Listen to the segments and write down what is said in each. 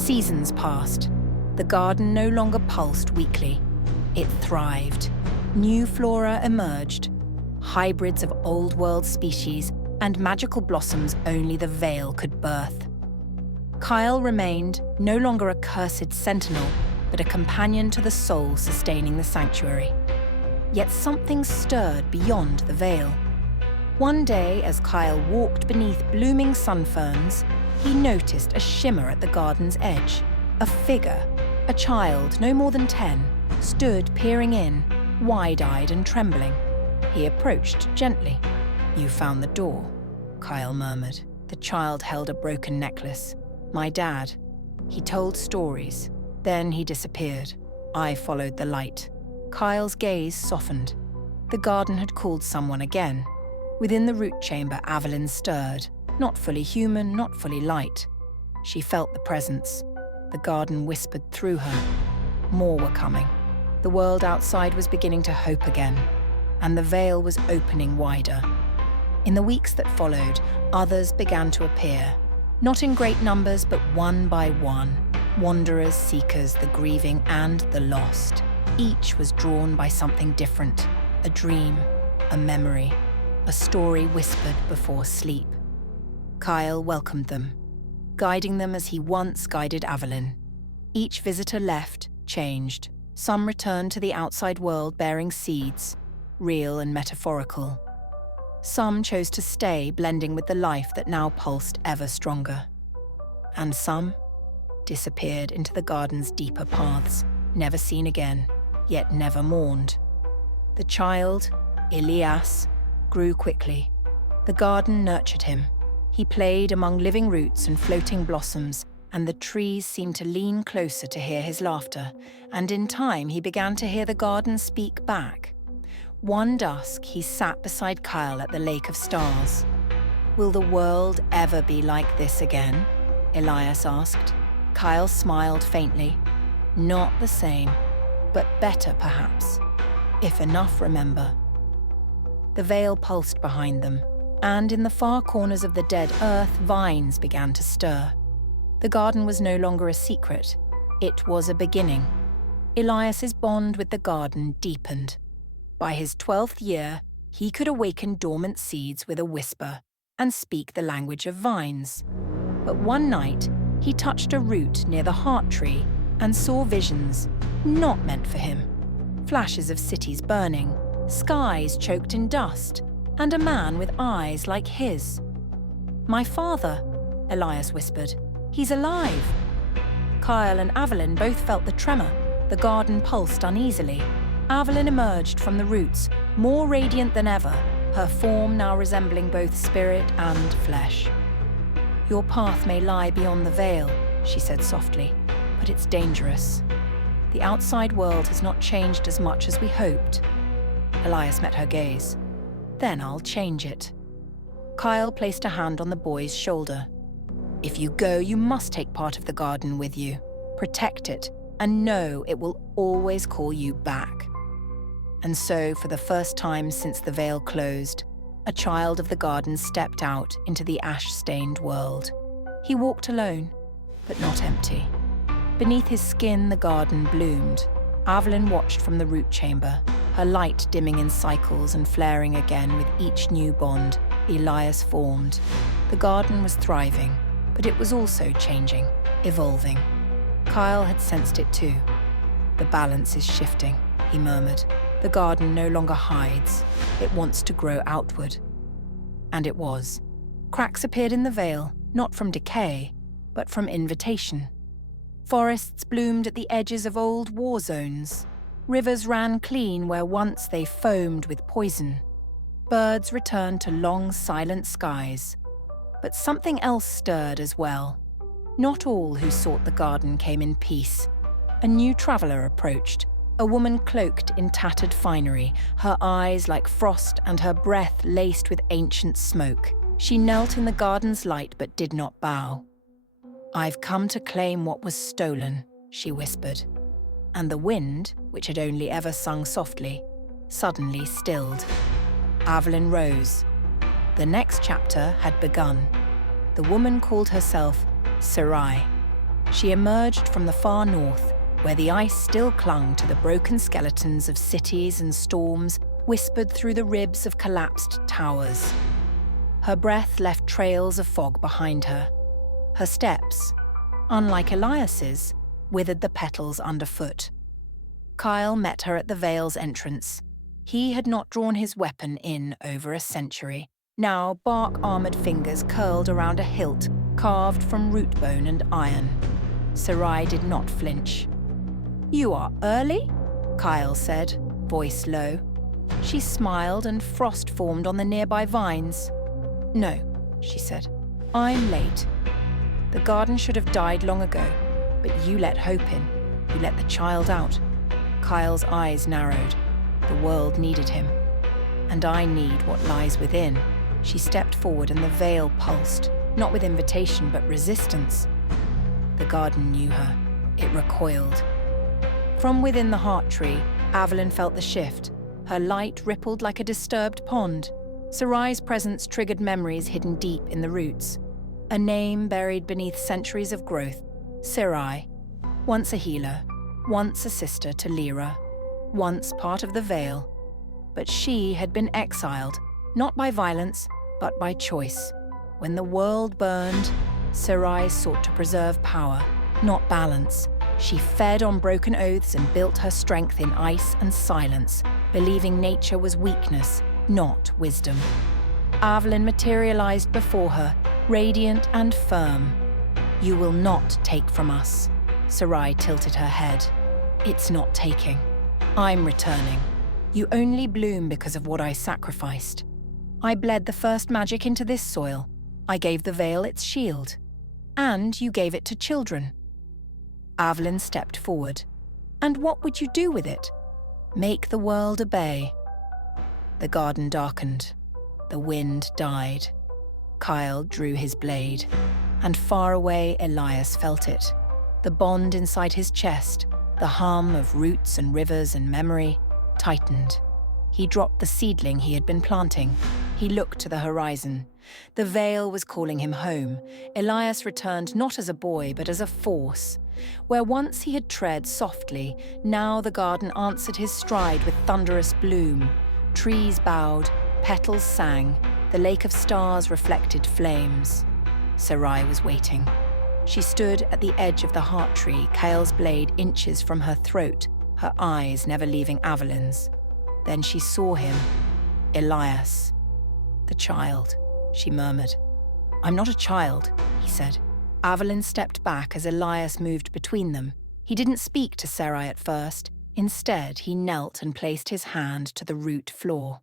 Seasons passed. The garden no longer pulsed weakly. It thrived. New flora emerged, hybrids of old-world species and magical blossoms only the veil could birth. Kael remained no longer a cursed sentinel, but a companion to the soul sustaining the sanctuary. Yet something stirred beyond the veil. One day, as Kael walked beneath blooming sunferns, he noticed a shimmer at the garden's edge. A figure, a child no more than 10, stood peering in, wide-eyed and trembling. He approached gently. "You found the door," Kael murmured. The child held a broken necklace. "My dad. He told stories. Then he disappeared. I followed the light." Kael's gaze softened. The garden had called someone again. Within the root chamber, Avelyn stirred. Not fully human, not fully light. She felt the presence. The garden whispered through her. More were coming. The world outside was beginning to hope again, and the veil was opening wider. In the weeks that followed, others began to appear. Not in great numbers, but one by one. Wanderers, seekers, the grieving, and the lost. Each was drawn by something different. A dream, a memory, a story whispered before sleep. Kael welcomed them, guiding them as he once guided Avelyn. Each visitor left, changed. Some returned to the outside world bearing seeds, real and metaphorical. Some chose to stay, blending with the life that now pulsed ever stronger. And some disappeared into the garden's deeper paths, never seen again, yet never mourned. The child, Elias, grew quickly. The garden nurtured him. He played among living roots and floating blossoms, and the trees seemed to lean closer to hear his laughter, and in time he began to hear the garden speak back. One dusk, he sat beside Kael at the Lake of Stars. "Will the world ever be like this again?" Elias asked. Kael smiled faintly. "Not the same, but better perhaps, if enough remember." The veil pulsed behind them, and in the far corners of the dead earth, vines began to stir. The garden was no longer a secret. It was a beginning. Elias's bond with the garden deepened. By his 12th year, he could awaken dormant seeds with a whisper and speak the language of vines. But one night, he touched a root near the heart tree and saw visions not meant for him. Flashes of cities burning, skies choked in dust, and a man with eyes like his. "My father," Elias whispered. "He's alive." Kael and Avelyn both felt the tremor. The garden pulsed uneasily. Avelyn emerged from the roots, more radiant than ever, her form now resembling both spirit and flesh. "Your path may lie beyond the veil," she said softly, "but it's dangerous. The outside world has not changed as much as we hoped." Elias met her gaze. "Then I'll change it." Kael placed a hand on the boy's shoulder. "If you go, you must take part of the garden with you. Protect it, and know it will always call you back." And so, for the first time since the veil closed, a child of the garden stepped out into the ash-stained world. He walked alone, but not empty. Beneath his skin, the garden bloomed. Avelyn watched from the root chamber, her light dimming in cycles and flaring again with each new bond Elias formed. The garden was thriving, but it was also changing, evolving. Kael had sensed it too. "The balance is shifting," he murmured. "The garden no longer hides. It wants to grow outward." And it was. Cracks appeared in the veil, not from decay, but from invitation. Forests bloomed at the edges of old war zones. Rivers ran clean where once they foamed with poison. Birds returned to long, silent skies. But something else stirred as well. Not all who sought the garden came in peace. A new traveller approached, a woman cloaked in tattered finery, her eyes like frost and her breath laced with ancient smoke. She knelt in the garden's light but did not bow. "I've come to claim what was stolen," she whispered. And the wind, which had only ever sung softly, suddenly stilled. Avelyn rose. The next chapter had begun. The woman called herself Sarai. She emerged from the far north, where the ice still clung to the broken skeletons of cities and storms whispered through the ribs of collapsed towers. Her breath left trails of fog behind her. Her steps, unlike Elias's, withered the petals underfoot. Kael met her at the Vale's entrance. He had not drawn his weapon in over a century. Now bark-armoured fingers curled around a hilt carved from root bone and iron. Sarai did not flinch. "You are early?" Kael said, voice low. She smiled and frost formed on the nearby vines. "No," she said. "I'm late. The garden should have died long ago, but you let hope in. You let the child out." Kael's eyes narrowed. The world needed him. "And I need what lies within." She stepped forward and the veil pulsed, not with invitation but resistance. The garden knew her. It recoiled. From within the heart tree, Avelyn felt the shift. Her light rippled like a disturbed pond. Sarai's presence triggered memories hidden deep in the roots. A name buried beneath centuries of growth. Sarai, once a healer, once a sister to Lyra, once part of the Vale. But she had been exiled, not by violence, but by choice. When the world burned, Sarai sought to preserve power, not balance. She fed on broken oaths and built her strength in ice and silence, believing nature was weakness, not wisdom. Avelyn materialized before her, radiant and firm. "You will not take from us." Sarai tilted her head. "It's not taking. I'm returning. You only bloom because of what I sacrificed. I bled the first magic into this soil. I gave the Vale its shield. And you gave it to children." Avelyn stepped forward. "And what would you do with it?" "Make the world obey." The garden darkened. The wind died. Kael drew his blade, and far away Elias felt it. The bond inside his chest, the hum of roots and rivers and memory, tightened. He dropped the seedling he had been planting. He looked to the horizon. The Vale was calling him home. Elias returned not as a boy, but as a force. Where once he had tread softly, now the garden answered his stride with thunderous bloom. Trees bowed, petals sang, the lake of stars reflected flames. Sarai was waiting. She stood at the edge of the heart tree, Kael's blade inches from her throat, her eyes never leaving Avelyn's. Then she saw him, Elias. "The child," she murmured. "I'm not a child," he said. Avelyn stepped back as Elias moved between them. He didn't speak to Sarai at first. Instead, he knelt and placed his hand to the root floor.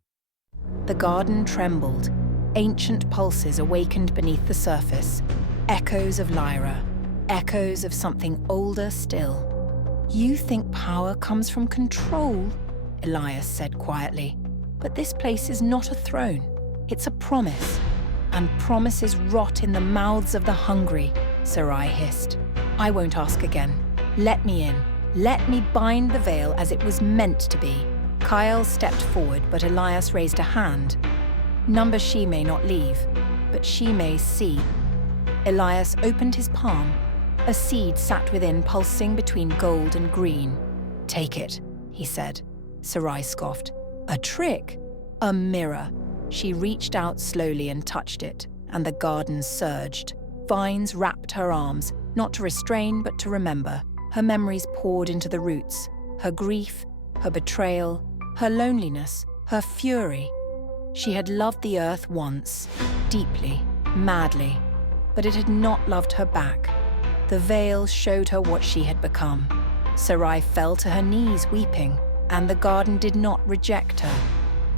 The garden trembled. Ancient pulses awakened beneath the surface. Echoes of Lyra. Echoes of something older still. "You think power comes from control," Elias said quietly. "But this place is not a throne. It's a promise. And promises rot in the mouths of the hungry," Sarai hissed. "I won't ask again. Let me in. Let me bind the Vale as it was meant to be." Kael stepped forward, but Elias raised a hand. "Number she may not leave, but she may see." Elias opened his palm. A seed sat within, pulsing between gold and green. "Take it," he said. Sarai scoffed. "A trick? A mirror." She reached out slowly and touched it, and the garden surged. Vines wrapped her arms, not to restrain, but to remember. Her memories poured into the roots. Her grief, her betrayal, her loneliness, her fury. She had loved the earth once, deeply, madly, but it had not loved her back. The Vale showed her what she had become. Sarai fell to her knees weeping, and the garden did not reject her.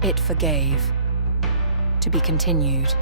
It forgave. To be continued.